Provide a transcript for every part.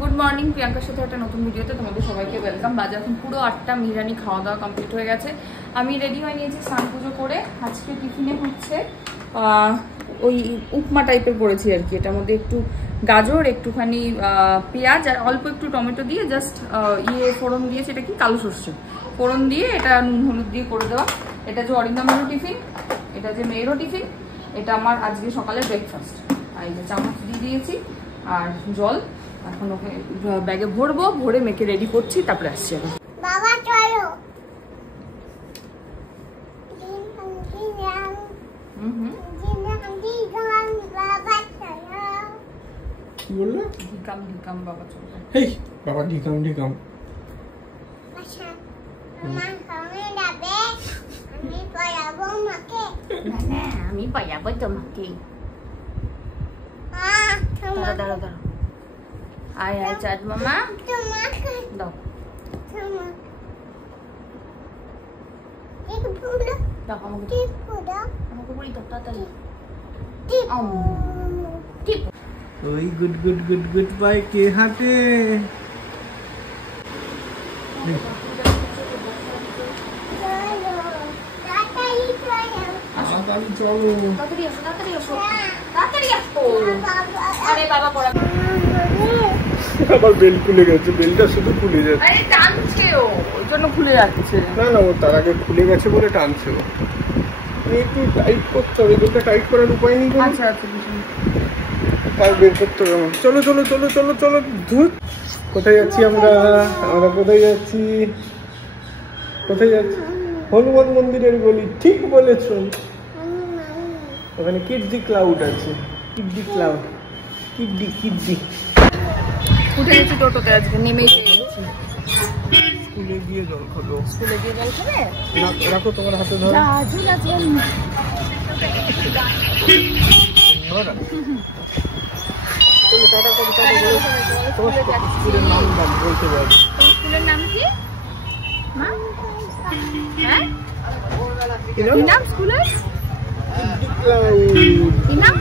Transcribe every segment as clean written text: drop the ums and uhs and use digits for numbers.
Good morning, প্রিয়াঙ্কার সাথে একটা নতুন ভিডিওতে তোমাদের সবাইকে ওয়েলকাম। বাজে এখন পুরো 8টা। মিরানি খাওয়া দাওয়া কমপ্লিট হয়ে গেছে। আমি রেডি হয়ে নিয়েছি, স্নান পুজো করে। আজকে টিফিনে হচ্ছে ওই উপমা টাইপের করেছি আর কি। এটার মধ্যে একটু গাজর, একটুখানি পেঁয়াজ আর অল্প একটু টমেটো দিয়ে জাস্ট ফোড়ন দিয়েছি। এটা কি কালো সর্ষে ফোড়ন দিয়ে এটা নুন হলুদ দিয়ে করে দেওয়া। এটা যে অরিন্দমেরও টিফিন, এটা যে মেয়েরও টিফিন, এটা আমার আজকে সকালে ব্রেকফাস্ট। আর এই যে চামচ দিয়ে দিয়েছি আর জল। এখন ওকে ব্যাগে ভরবো, ভরে মেয়েকে রেডি করছি, তারপরে আসছি আবার। বাবা চলো। কি বললে? ঢিকাম ঢিকাম বাবা চলো। হেই বাবা ঢিকাম ঢিকাম। আচ্ছা মামা খাওয়া যাবে? আমি পড়াবো মাকে। না না, আমি পড়াবো তোমাকে। দাঁড়া দাঁড়া দাঁড়া। আয় আয় চাঁদ মামা তোমাকে দাও এক পুরো দাও আমাকে, টিপ পুরো আমাকে বলি তো তাড়াতাড়ি। Tip tip. ওই good good good good bye কে হাতে। চলো তাড়াতাড়ি চলো। তাড়াতাড়ি চলো। তাড়াতাড়ি আসো, তাড়াতাড়ি আসো, তাড়াতাড়ি আসো। আরে বাবা পড়া। আবার বেল খুলে গেছে, বেলটা শুধু খুলে যাচ্ছে। আরে টানছে ও, ওই জন্য খুলে যাচ্ছে। না না, ও তার আগে খুলে গেছে বলে টানছে ও। একটু টাইট করতে হবে, বেলটা টাইট করার উপায় নেই। আচ্ছা আচ্ছা, তাই বের করতে হবে। চলো চলো চলো চলো চলো। ধুত, কোথায় যাচ্ছি আমরা? আমরা কোথায় যাচ্ছি? কোথায় যাচ্ছি? হনুমান মন্দিরের গলি। ঠিক বলেছো। ওখানে কিডজি ক্লাউড আছে। Kidzee cloud, Kidzee Kidzee. উঠে গেছি টোটোতে, আজকে নেমেই গেছি। স্কুলে গিয়ে জল খাবো। স্কুলে গিয়ে জল খাবে? রাখো তোমার হাতে ধরো। চলো টাটা করো, টাটা করো। তোমার স্কুলের নাম বলতে পারো। স্কুলের নাম কি মা? হ্যাঁ কি কি নাম স্কুলের? Kidzee cloud. কি নাম?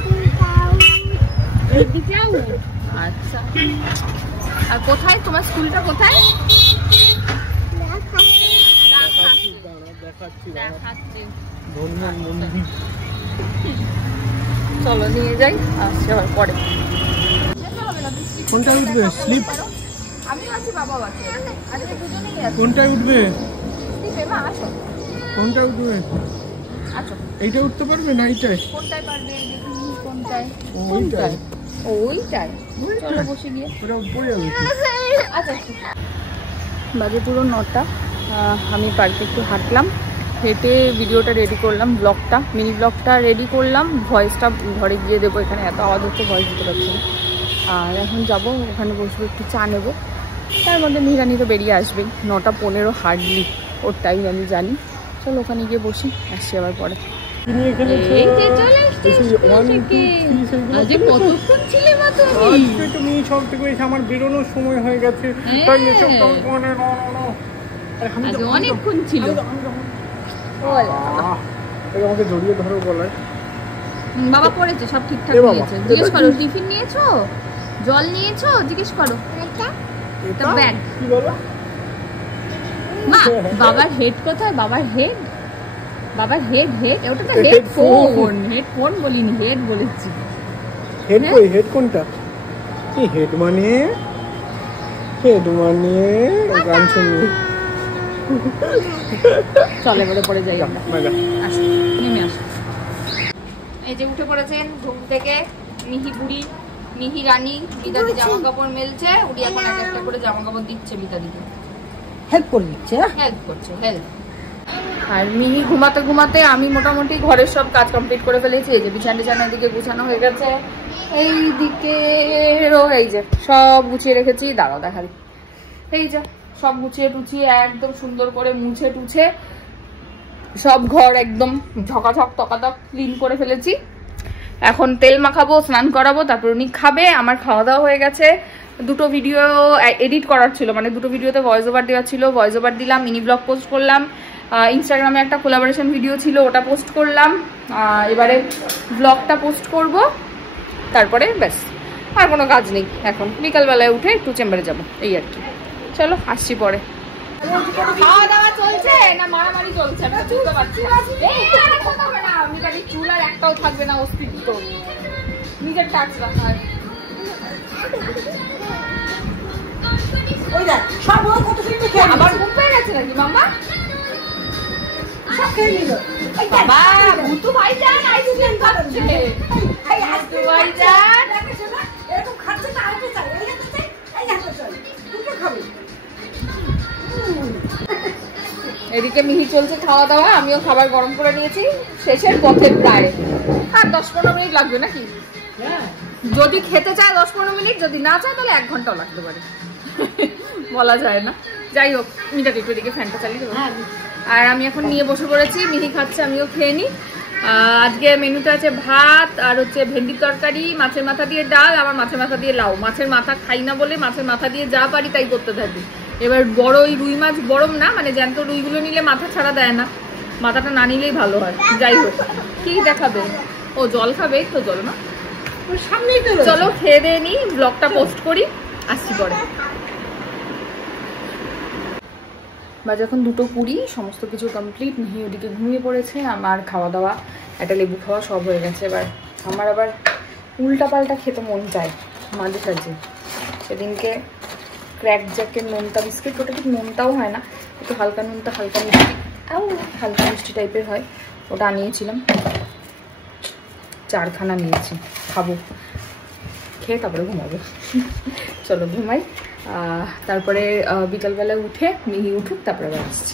আচ্ছা। আর কোথায় তোমার স্কুলটা? কোথায়? দেখাচ্ছি। হনুমান মন্দির। চলো নিয়ে যাই, আসছি আবার পরে। কোনটা উঠবে? স্লিপ? আমিও আছি, বাবাও আছে, আজকে দুজনেই আছে। কোনটায় উঠবে? স্লিপে মা আসো, কোনটা উঠবে? আসো। এইটা উঠতে পারবে না এইটায়? কোনটায় পারবে দেখি? কোনটায়? ওইটায়। ওইটায়। চলো বসে গিয়ে। ওটা পড়ে যাবে। আচ্ছা, বাজে পুরো 9টা। আমি পার্কে একটু হাঁটলাম, হেঁটে ভিডিওটা রেডি করলাম, ব্লগটা, মিনি ব্লগটা রেডি করলাম। ভয়েসটা ঘরে গিয়ে দেবো, এখানে এত আওয়াজ হচ্ছে ভয়েস দিতে পারছি না। আর এখন যাব ওখানে বসবো, একটু চা নেবো। তার মধ্যে মিরানি তো বেরিয়ে আসবেই, 9:15 হার্ডলি ওর টাইম আমি জানি। চলো ওখানে গিয়ে বসি, আসছি আবার পরে। আমার বেরোনোর সময় হয়ে গেছে, তাই এসব অনেকক্ষণ ছিল। আমাকে জড়িয়ে ধরো গলায়। বাবা পড়েছে, সব ঠিকঠাক নিয়েছে। জিজ্ঞেস করো টিফিন নিয়েছো, জল নিয়েছো, জিজ্ঞেস করো। এটা ব্যাগ। কি বলো? মা বাবার হেড কোথায়? বাবার হেড, বাবার হেড। হেড ওটা তো হেডফোন। হেডফোন বলিনি, হেড বলেছি। হেড কই? হেড কোনটা? কি হেড মানে? হেড মানে গান শুনবি। চলে এবারে পরে যাই আমরা। আসো, নেমে আসো। এই যে উঠে পড়েছেন ঘুম থেকে মিহি বুড়ি, মিহি রানী। মিতাদি জামা কাপড় মেলছে, উড়ি এখন এক একটা করে জামা কাপড় দিচ্ছে মিতাদিকে। হেল্প করে দিচ্ছে। হেল্প করছে, হেল্প। আর মিহি ঘুমাতে ঘুমাতে আমি মোটামুটি ঘরের সব কাজ কমপ্লিট করে ফেলেছি। এই যে বিছানা এদিকে গুছানো হয়ে গেছে, এইদিকে এই যে সব গুছিয়ে রেখেছি। দাঁড়াও দেখালি। এই যে সব গুছিয়ে টুছিয়ে একদম সুন্দর করে মুছে টুছে সব ঘর একদম ঝকাঝক তকাতক ক্লিন করে ফেলেছি। এখন তেল মাখাবো, স্নান করাবো, তারপর উনি খাবে। আমার খাওয়া দাওয়া হয়ে গেছে। দুটো ভিডিও এডিট করার ছিল, মানে দুটো ভিডিওতে ভয়েস ওভার দেওয়া ছিল, ভয়েস ওভার দিলাম, মিনি ব্লগ পোস্ট করলাম। ইনস্টাগ্রামে একটা কোলাবোরেশন ভিডিও ছিল, ওটা পোস্ট করলাম। এবারে ব্লগটা পোস্ট করব, তারপরে ব্যাস আর কোনো কাজ নেই এখন, বিকালবেলায় উঠে একটু চেম্বারে যাবো এই আর কি। চলো আসছি পরে। খাওয়া দাওয়া চলছে না মারামারি চলছে আমি বুঝতে পারছি না। আমি জানি চুল আর একটাও থাকবে না, অস্তিত্ব নিজের টাচ রাখা হয়। আবার ঘুম পেয়ে গেছে নাকি মাম্মা? বাবা ভুতু ভাইজান আইসক্রিম খাচ্ছে। ভুতু ভাইজান এরকম খাচ্ছে না, আরেকটা চাই, এই একটা চাই, এই একটা চাই, দুটো খাবে। এদিকে মিহি চলছে খাওয়া দাওয়া, আমিও খাবার গরম করে নিয়েছি, শেষের পথে প্রায়। আর 10-15 মিনিট লাগবে নাকি? যদি খেতে চায় 10-15 মিনিট, যদি না চায় তাহলে 1 ঘন্টাও লাগতে পারে, বলা যায় না। যাই হোক মিটাকে একটু এদিকে ফ্যানটা চালিয়ে দেবো। আর আমি এখন নিয়ে বসে পড়েছি, মিহি খাচ্ছে আমিও খেয়ে নিই। আজকে মেনুতে আছে ভাত আর হচ্ছে ভেন্ডির তরকারি, মাছের মাথা দিয়ে ডাল, আবার মাছের মাথা দিয়ে লাউ। মাছের মাথা খাই না বলে মাছের মাথা দিয়ে যা পারি তাই করতে থাকি। এবার বড় ওই রুই মাছ বরম না, মানে জ্যান্ত রুইগুলো নিলে মাথা ছাড়া দেয় না, মাথাটা না নিলেই ভালো হয়। যাই হোক কি দেখাবে, ও জল খাবে, তো জল না সামনেই তো। চলো খেয়ে দিয়ে নি, ব্লগটা পোস্ট করি, আসছি পরে। বাজে এখন 2:20, সমস্ত কিছু কমপ্লিট। মিহি ওদিকে ঘুমিয়ে পড়েছে, আমার খাওয়া দাওয়া, একটা লেবু খাওয়া সব হয়ে গেছে। এবার আমার আবার উল্টা পাল্টা খেতে মন চায় মাঝে সাঝে। সেদিনকে ক্র্যাক জ্যাকের নোনতা বিস্কিট, ওটা ঠিক নোনতাও হয় না, একটু হালকা নোনতা হালকা মিষ্টি, হালকা মিষ্টি টাইপের হয়, ওটা আনিয়েছিলাম, 4খানা নিয়েছি, খাবো, খেয়ে তারপরে ঘুমাবো। চলো ঘুমাই, তারপরে বিকালবেলায় উঠে মিহি উঠুক তারপরে আবার আসছি।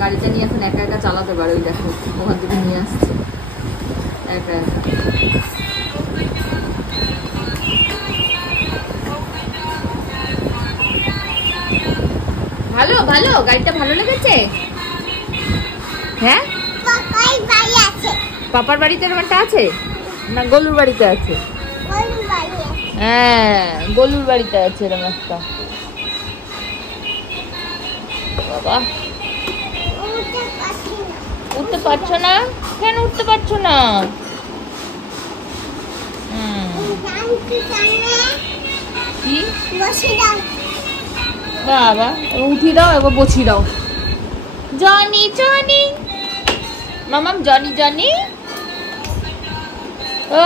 গাড়িটা নিয়ে এখন একা একা চালাতে পারে, ওই দেখো ওখান থেকে নিয়ে আসছে একা একা। ভালো ভালো, গাড়িটা ভালো লেগেছে? হ্যাঁ পাপার বাড়িতে একটা আছে না গলুর বাড়িতে আছে? হ্যাঁ গলুর বাড়িতে আছে এরকম একটা। বাবা উঠতে পারছো না কেন? উঠতে পারছো না? কি বাবা উঠিয়ে দাও, এবার বসিয়ে দাও। জনি জনি মামাম, জনি জনি,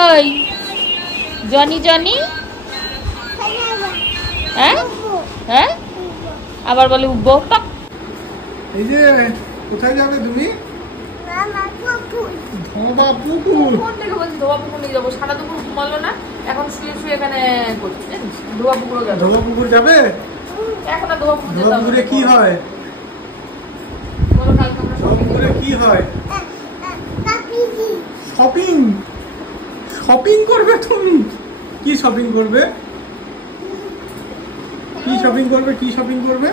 ওই জনি জনি, হ্যাঁ হ্যাঁ আবার বলে উঠবো। এই যে কোথায় যাবে তুমি? ধোবা পুকুর। কোন থেকে বলছি ধোবা পুকুর নিয়ে যাবো? সারা দুপুর ঘুমালো না, এখন শুয়ে শুয়ে এখানে করছে। ধোবা পুকুরও যাবে? ধোবা পুকুর যাবে এখন আর ধোবা পুকুর যেতে ধোবা পুকুরে কি হয়? বলো কালকে আমরা ধোবা পুকুরে কি হয়? শপিং। শপিং করবে তুমি? কি শপিং করবে? কি শপিং করবে? কি শপিং করবে?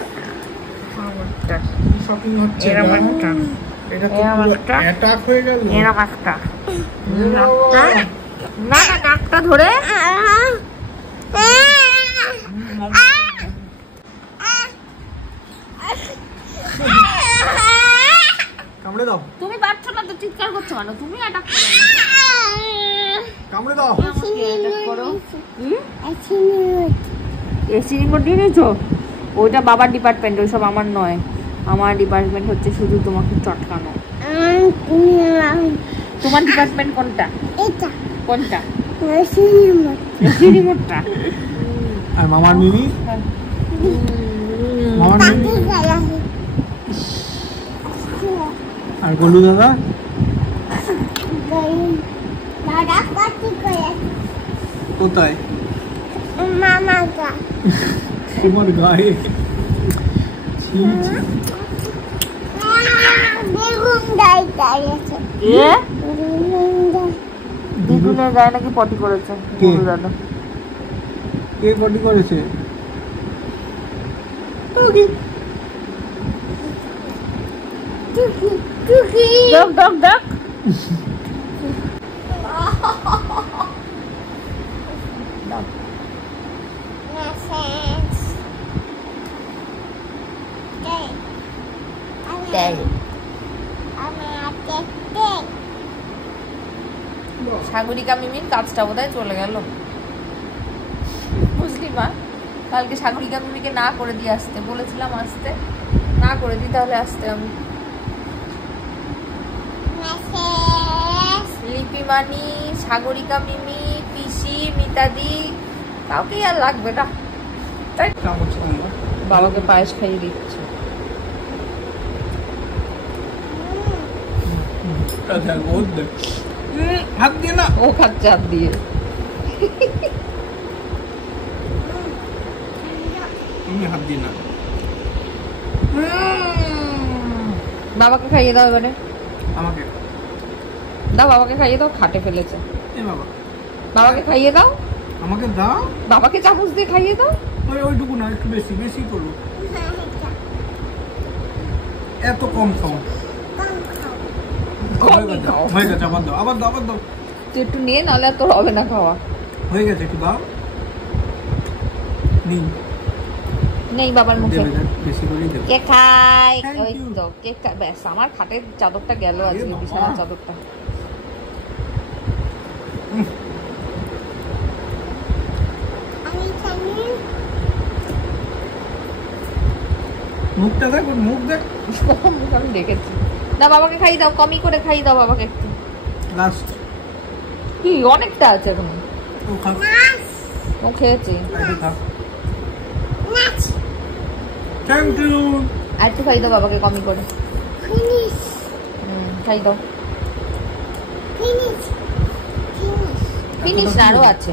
কি শপিং হচ্ছে? এটা তো অ্যাটাক হয়ে গেল। এরকম একটা না না নাকটা ধরে কামড়ে দাও। তুমি পারছো না তো চিৎকার করছো কেন? তুমি অ্যাটাক করো, কামড়ে দাও। অ্যাটাক করো। এসি রিমোট দিয়ে নিয়েছো? ওইটা বাবার ডিপার্টমেন্ট, ওইসব আমার নয়। আমার ডিপার্টমেন্ট হচ্ছে শুধু তোমাকে চটকানো। তোমার ডিপার্টমেন্ট কোনটা? এটা কোনটা? এসি রিমোটটা। আর মামার মিমি? মামার মিমি আর গোলু দাদা? দাদা পাটি করে কোথায়? মামা গা তোমার গায়ে। ছি ছি। বেগুন দাই দাই আছে। এ দিদুনের গায়ে নাকি পটি করেছে গোলু দাদা। কে পটি করেছে? টুকি টুকি দেখ দেখ দেখ। সাগরিকা মিমির কাজটা বোধহয় চলে গেল। মা কালকে সাগরিকা মিমিকে না করে দিয়ে আসতে বলেছিলাম, আসতে না করে দিই তাহলে আসতে আমি। লিপি মানি, সাগরিকা মিমি, পিসি, মিতাদি, কাউকে আর লাগবে না। তাই বাবাকে পায়েস খাইয়ে দিচ্ছে। হাত দিয়ে না, ও খাচ্ছে হাত দিয়ে। তুমি হাত দিয়ে না। বাবাকে খাইয়ে দাও এবারে, আমাকে দাও বাবাকে খাইয়ে দাও, খাটে ফেলেছে। এ বাবা, বাবাকে খাইয়ে দাও, আমাকে দাও। বাবাকে চামচ দিয়ে খাইয়ে দাও। ওইটুকু না, একটু বেশি বেশি করো, এত কম খাও। কমই খাও। হয়ে গেছে, আবার দাও, আবার দাও, আবার দাও। তুই একটু নিয়ে, নাহলে আর তোর হবে না খাওয়া। হয়ে গেছে, একটু দাও। নিন, নেই বাবার মুখে। বেশি করেই দেবো। কে খায়? Thank ওই you. তো কে খায়। ব্যাস, আমার খাটের চাদরটা গেল আজকে, বাবা। বিছানার চাদরটা। মুখটা দেখ, ওর মুখ দেখ। মুখ আমি দেখেছি না। বাবাকে খাইয়ে দাও, কমই করে খাইয়ে দাও বাবাকে একটু। লাস্ট কি অনেকটা আছে এখন। ও খা, ও খেয়েছি। আরে খা। Thank you. আর একটু খাইয়ে দাও বাবাকে কমই করে। খাইয়ে দাও। ফিনিশ না, আরো আছে।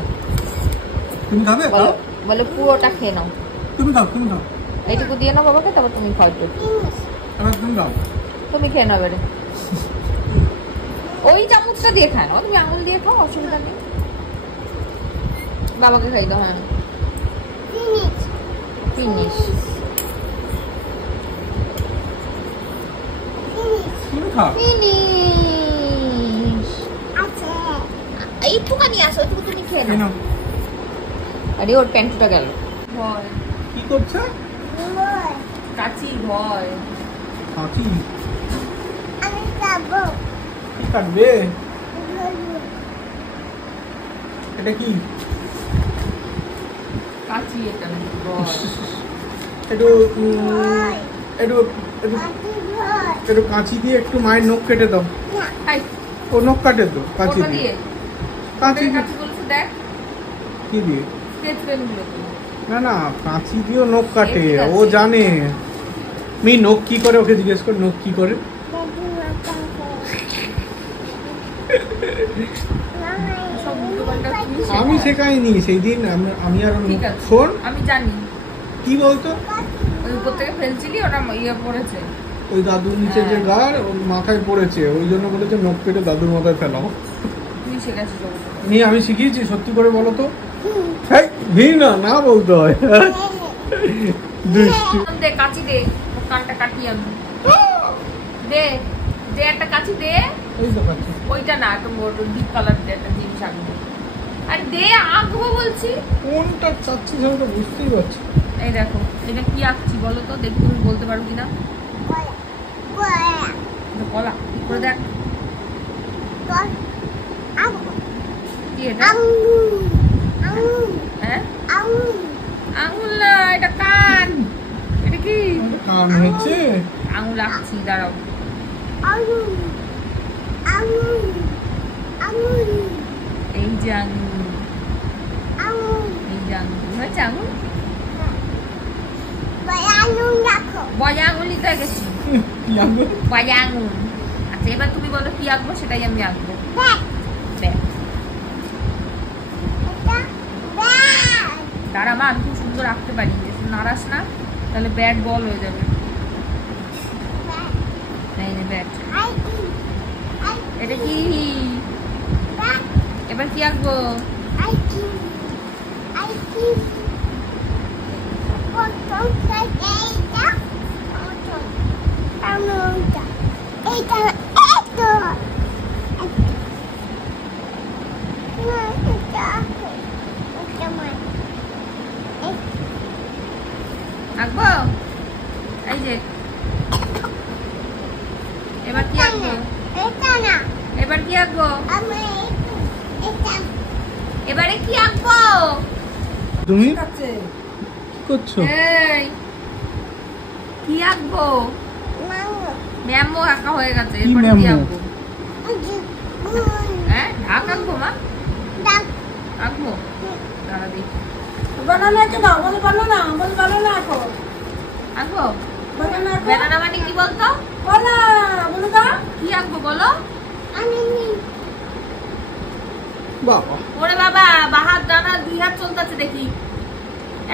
তুমি খাবে? বলো বলো পুরোটা খেয়ে নাও। তুমি খাও, তুমি খাও। এইটুকু দিয়ে নাও বাবাকে, তারপর তুমি খাও একটু। এবার তুমি খাও। তুমি খেয়ে নাও এবারে। ওই চামচটা দিয়ে খায় না, তুমি আঙুল দিয়ে খাও, অসুবিধা নেই। বাবাকে খাই দাও। হ্যাঁ, ফিনিশ। তুমি খাও। ফিনিশ। এইটুকানি আসো, ওইটুকু তুমি খেয়ে এই নাও। নাও। আরে ওর প্যান্টটা গেল। ভয় কি করছে? কাচি, ভয়। কাঁচি আমি যাবো কাটবে? এটা কি? কাচি এটা নাকি? ভয়। একটু একটু একটু একটু কাঁচি দিয়ে একটু মায়ের নখ কেটে দাও। হাই, ও নখ কাটে তো কাঁচি ওটা দিয়ে। দিয়ে কাঁচি ওটাকে দিয়ে কাচি বলছে, দেখ কি দিয়ে? স্কেচ পেন গুলো তো। না না, কাঁচি দিয়েও নখ কাটে, ঠিক আছে। ও জানে। মি নখ কি করে, ওকে জিজ্ঞেস কর নখ কি করে। সব উল্টোপাল্টা কি আমি শেখায়? শেখাইনি সেই দিন। আমি আর ঠিক আছে, শোন আমি জানি। কি বলতো, ওই উপর থেকে ফেলছিলি, ওটা ইয়ে পড়েছে। ওই দাদুর নিচে যে গার ওর মাথায় পড়েছে, ওই জন্য বলেছে নখ কেটে দাদুর মাথায় ফেলাও। তুই শেখাচ্ছিস ওগুলো। নিয়ে আমি শিখিয়েছি, সত্যি করে বলো তো। হ্যাঁ, ভিড় না না বলতে হয়। দুষ্টু। দে কাচি দে, ওর কানটা কাটি আমি। দে দে একটা কাচি দে। এই তো কাঁচি। ওইটা না, একটা ডিপ কালার দে, একটা জিনিস আঁকবো। আর দে, আঁকবো বলছি। কোনটা চাচ্ছিস আমি তো বুঝতেই পারছি। এই দেখো, এটা কি আঁকছি বলো তো, দেখি তুমি বলতে পারো কিনা। এটা কলা, কি করে দেখ। কি এটা? হ্যাঁ, আঙুল না, এটা কান। এটা কি? কান হচ্ছে। আঙুল আঁকছি, দাঁড়াও। এই যে আঙুল, এই যে আঙুল হয়েছে। আঙুল, বজা আঙুলই তো গেছি। কি আঁকবো? বজা আঙুল। আচ্ছা, এবার তুমি বলো কি আঁকবো, সেটাই আমি আঁকবো। দেখ, দাঁড়া মা, আমি খুব সুন্দর আঁকতে পারি। নাড়াস না, তাহলে ব্যাট বল হয়ে যাবে। এই যে ব্যাট। এটা কি? এবার কি আঁকবো? আঁকবো, এই যে। এবার কি আঁকবো? এবার কি আঁকবো? এবারে কি আঁকবো? তুমি খাচ্ছে কি করছো? এই কি আঁকবো? ম্যামও আঁকা হয়ে গেছে, কি এরপরে কি ম্যামও? আঁকবো? হ্যাঁ ঢাক আঁকবো মা, আঁকবো দাঁড়া দিই, বানানা কে দাও, বলে বানানা, বলে বানানা আঁকো, আঁকবো। বানানা আঁকো, ব্যানানা মানে কি বলতো? বলা বলে দাও। কি আঁকবো বলো? বাবা ওরে বাবা, বাহাত ডানা 2 হাত চলতেছে দেখি,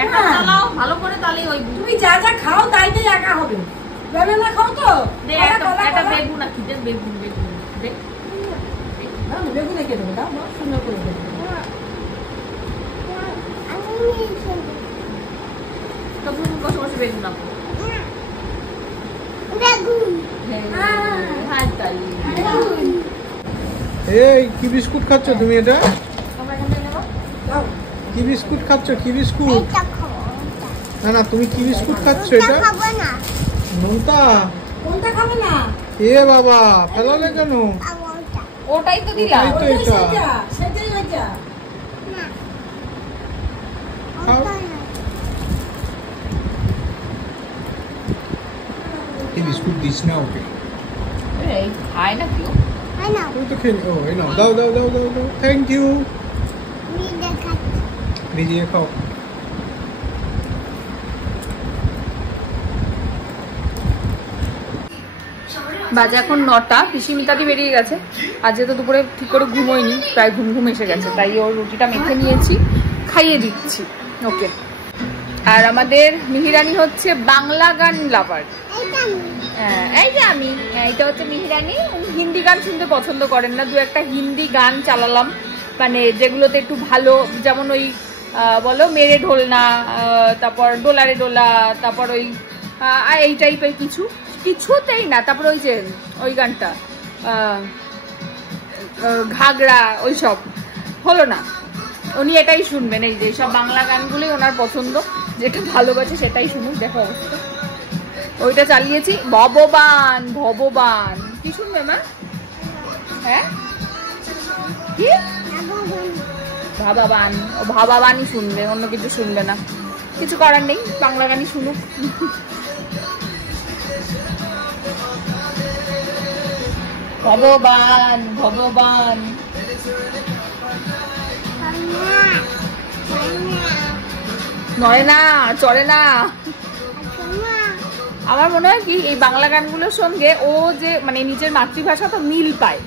এক হাত হ্যাঁ। চালাও ভালো করে, তাহলে ওই তুমি যা যা খাও তাই তাই আঁকা হবে। বানানা খাও তো? দে কলা, একটা কলা, একটা কলা। বেগুন আঁকি, দে বেগুন বেগুন দে। দাও না, বেগুন এঁকে দেবো, দাও, দাও, সুন্দর করে দেবো। তো তুমি বসে বসে বেগুন আঁকো। হাত তালি। এই কি বিস্কুট খাচ্ছ তুমি? এটা আমরা এখান থেকে নেবো। দাও। কি বিস্কুট খাচ্ছ? কি বিস্কুট? না না, তুমি কি বিস্কুট খাচ্ছ? এটা নোনতা। কোনটা খাবে না? এ বাবা, ফেলালে কেন? ওটাই তো দিলাম। ওটাই তো। ওটাই এটা। সেইটা, সেটাই ওইটা। খাও। এই বিস্কুট দিস না ওকে। এই খায় না কেউ। তুমি তো খেয়ে ও এই নাও, দাও দাও দাও দাও দাও, থ্যাংক ইউ। ভিজিয়ে খাও। বাজে এখন 9টা, পিসি মিতাদি বেরিয়ে গেছে। আজ যেহেতু দুপুরে ঠিক করে ঘুমোয়নি, প্রায় ঘুম ঘুম এসে গেছে, তাই ওর রুটিটা মেখে নিয়েছি, খাইয়ে দিচ্ছি ওকে। আর আমাদের মিহিরানি হচ্ছে বাংলা গান লাভার। এই যে আমি, এটা হচ্ছে মিহিরানি, হিন্দি গান শুনতে পছন্দ করেন না। 2-একটা হিন্দি গান চালালাম, মানে যেগুলোতে একটু ভালো, যেমন ওই বলো মেরে ঢোলনা, তারপর ডোলারে ডোলা, তারপর ওই এই টাইপের কিছু, কিছুতেই না। তারপর ওই যে ওই গানটা ঘাগড়া, ওই সব হলো না। উনি এটাই শুনবেন, এই যে সব বাংলা গানগুলোই ওনার পছন্দ, যেটা ভালোবাসে সেটাই শুনুন। দেখো অবস্থা, ওইটা চালিয়েছি। ভগবান ভগবান কি শুনবে মা? হ্যাঁ কি ভাবাবান, ও ভাবাবানই শুনবে, অন্য কিছু শুনবে না। কিছু করার নেই, বাংলা গানই শুনুক। ভগবান ভগবান। নড়ে না, চড়ে না। আমার মনে হয় কি, এই বাংলা গানগুলোর সঙ্গে ও যে মানে নিজের মাতৃভাষা তো মিল পায়,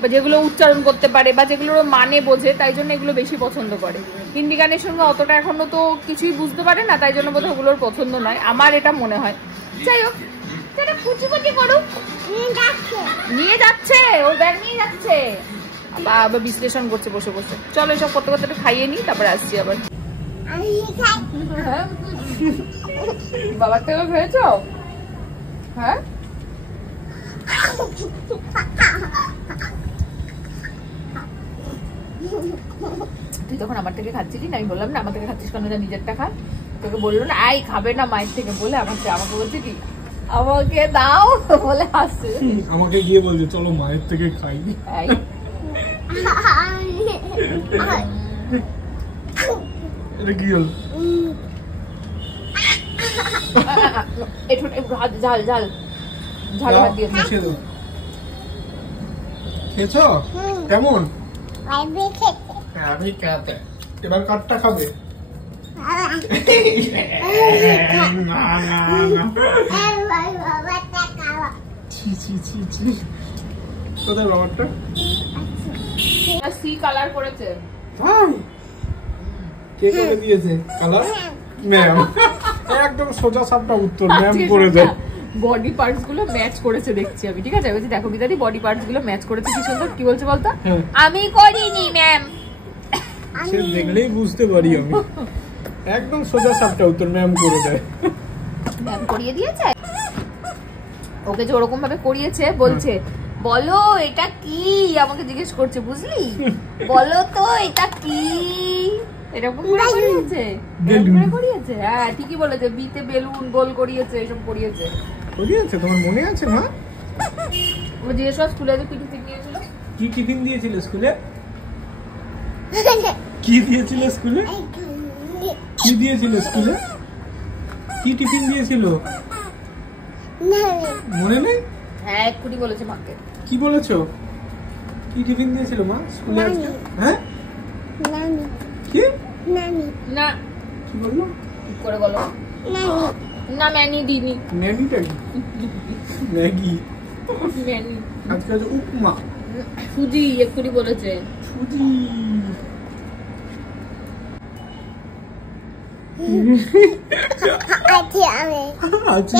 বা যেগুলো উচ্চারণ করতে পারে, বা যেগুলোর মানে বোঝে, তাই জন্য এগুলো বেশি পছন্দ করে। হিন্দি গানের সঙ্গে অতটা এখনো তো কিছুই বুঝতে পারে না, তাই জন্য বোধহয় ওগুলোর পছন্দ নয়, আমার এটা মনে হয়। যাই হোক, সেটা কুচি কুচি করুক। নিয়ে যাচ্ছে, ওর ব্যাগ নিয়ে যাচ্ছে, আবার বিশ্লেষণ করছে বসে বসে। চলো এসব করতে করতে একটু খাইয়ে নিই, তারপরে আসছি আবার। বাবার থেকে খেয়েছো? হ্যাঁ, তুই তখন আমার থেকে খাচ্ছিলি না, আমি বললাম না আমার থেকে খাচ্ছিস কেন, যা নিজেরটা খা। তোকে বললো না আই খাবে না মায়ের থেকে বলে, আমাকে বলছে কি আমাকে দাও বলে হাসছে। আমাকে গিয়ে বলছে চলো মায়ের থেকে খাই। এটা কি হল? ঝাল ঝাল ঝাল ভাত দিয়ে খেয়েছো? কেমন? আমি খেতে। এবার কাঠটা খাবে? কোথায় বাবারটা? সি কালার করেছে। কে করে দিয়েছে কালার? ম্যাম। একদম সোজা সাপটা উত্তর, ম্যাম করে দেয়। বডি পার্টস গুলো ম্যাচ করেছে দেখছি আমি, ঠিক আছে? বলছি দেখো বিদাদি, বডি পার্টস গুলো ম্যাচ করেছে, কি সুন্দর। কি বলছে বলতো? আমি করিনি ম্যাম। সে দেখলেই বুঝতে পারি আমি। একদম সোজা সাপটা উত্তর, ম্যাম করে দেয়। ম্যাম করিয়ে দিয়েছে ওকে, যে ওরকম ভাবে করিয়েছে। বলছে বলো এটা কি, আমাকে জিজ্ঞেস করছে, বুঝলি? বলো তো এটা কি, এরকম করে করিয়েছে, এরকম করে করিয়েছে। হ্যাঁ ঠিকই বলেছে, বিতে বেলুন গোল করিয়েছে, এসব করিয়েছে। করিয়েছে? তোমার মনে আছে মা? ও জিজ্ঞেস কর স্কুলে যে পিটি শিখিয়েছিল। কি টিফিন দিয়েছিল স্কুলে? কি দিয়েছিল স্কুলে? কি দিয়েছিল স্কুলে? কি টিফিন দিয়েছিল মনে নেই? হ্যাঁ এক্ষুনি বলেছে মাকে। কি বলেছো? কি টিফিন দিয়েছিল মা স্কুলে আজকে? হ্যাঁ কি না কি বললো? ঠিক করে বলো। না ম্যানি দিনি। ম্যাগিটা কি? ম্যাগি ম্যানি আজকে আছে উপমা সুজি এক্ষুনি বলেছে। সুজি আচ্ছা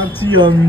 আছি আমি।